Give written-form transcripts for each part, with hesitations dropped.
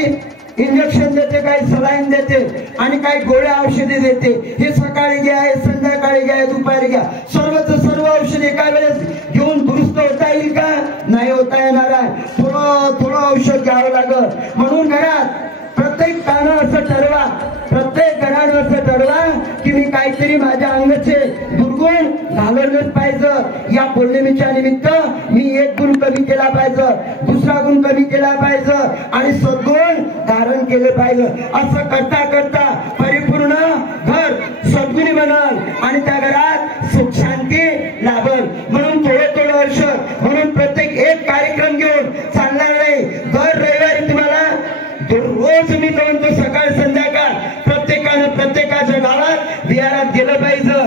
काही इंजेक्शन देते, काही सलाईन देते आणि काही गोळ्या औषधे देते। हे सकाळी घ्या, हे संध्याकाळी घ्या, दुपारी घ्या, सर्वच सर्व औषध एका वेळेस घेऊन दुरुस्त होता येईल का? नाही होता येणार आहे। थोडं थोडं औषध घ्यावं लागत। म्हणून घरात प्रत्येकानं असं ठरवा, प्रत्येक घरानं असं ठरवा की मी काहीतरी माझ्या अंगाचे दुर्गुण घालवलंच पाहिजे। या पौर्णिमेच्या निमित्त मी एक गुण कमी केला पाहिजे, दुसरा गुण कमी केला पाहिजे आणि सद्गुण धारण केले पाहिजे। असं करता करता परिपूर्ण घर सद्गुणी बनल आणि त्या घरात सुख शांती लाभल। म्हणून थोडं थोडं वर्ष म्हणून प्रत्येक एक कार्यक्रम घेऊन चालणार नाही। दर रविवारी तुम्हाला रोज मी म्हणतो सकाळ संध्याकाळ प्रत्येकानं प्रत्येकाच्या गावात विहारात गेलं पाहिजे।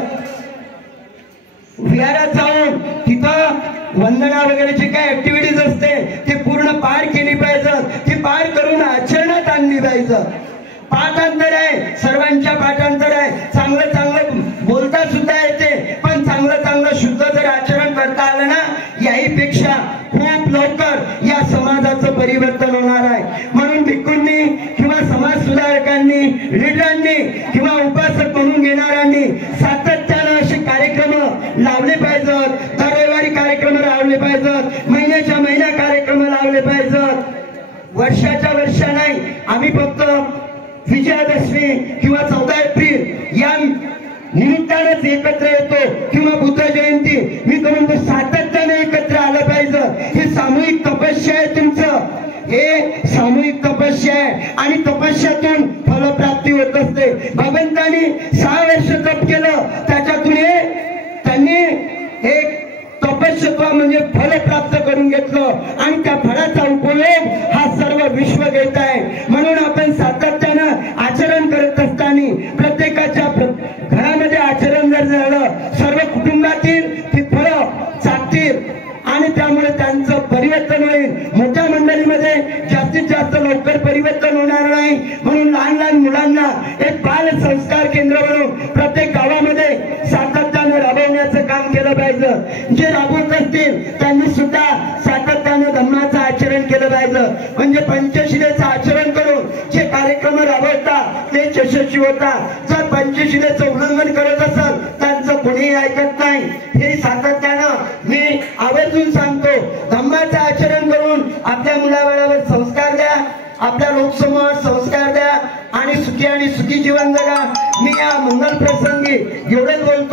विहारात जाऊन तिथं वंदना वगैरे जे काही ऍक्टिव्हिटीज असते ती पूर्ण पार केली पाहिजे, ती पार करून आचरणात आणली पाहिजे। पाठांतर आहे, सर्वांच्या पाठांतर आहे, चांगलं चांगलं बोलता सुद्धा येते, पण चांगलं चांगलं शुद्ध जर आचरण करता आलं ना, याहीपेक्षा खूप लवकर या समाजाचं परिवर्तन होणार आहे। म्हणून भिक्खूंनी किंवा समाज सुधारकांनी, लीडरांनी किंवा उपासक म्हणून घेणाऱ्यांनी सातत्यानं असे कार्यक्रम लावले पाहिजेत। दर रविवारी कार्यक्रम लावले पाहिजेत, महिन्याच्या महिना कार्यक्रम लावले पाहिजेत। वर्षाच्या वर्षा नाही, आम्ही फक्त विजयादशमी किंवा 14 एप्रिल या निमित्तानेच एकत्र येतो किंवा बुद्ध जयंती, मी तर म्हणतो सातत्याने एकत्र आलं पाहिजे। हे सामूहिक तपस्या आहे तुमचं, हे सामूहिक तपस्या आहे आणि तपस्यातून फलप्राप्ती होत असते। भगवंतांनी 6 वर्ष तप केलं, त्याच्यातून त्यांनी एक तपस्या म्हणजे फल प्राप्त करून घेतलं आणि त्या फळाचा उपयोग हा सर्व विश्व घेत आहे। म्हणून आपण सातत्यानं आचरण करत असताना प्रत्येकाच्या घरामध्ये आचरण जर झालं, सर्व कुटुंबातील ती फळं चाकतील आणि त्यामुळे त्यांचं परिवर्तन होईल। मोठ्या मंडळीमध्ये जास्तीत जास्त लवकर परिवर्तन होणार नाही। म्हणून लहान लहान मुलांना एक बाल संस्कार केंद्र म्हणून प्रत्येक गावामध्ये सातत्यानं राबवण्याचं काम केलं पाहिजे। जे राबवत असतील त्यांनी सुद्धा सातत्यानं धम्माचं आचरण केलं पाहिजे। म्हणजे पंचशिलेचं आचरण करून जे कार्यक्रम राबवतात ते यशस्वी होतात। जर पंचशिलेचं उल्लंघन करत असेल त्यांचं कोणीही ऐकत नाही। हे सातत्यानं मी आवर्जून सांगतो, धम्माचं आचरण करून आपल्या मुलाबाळावर संस्कार द्या, आपल्या लोकसमूहावर संस्कार द्या आणि सुखी जीवन जगा। मी या मंगल प्रसंगी एवढेच बोलतो।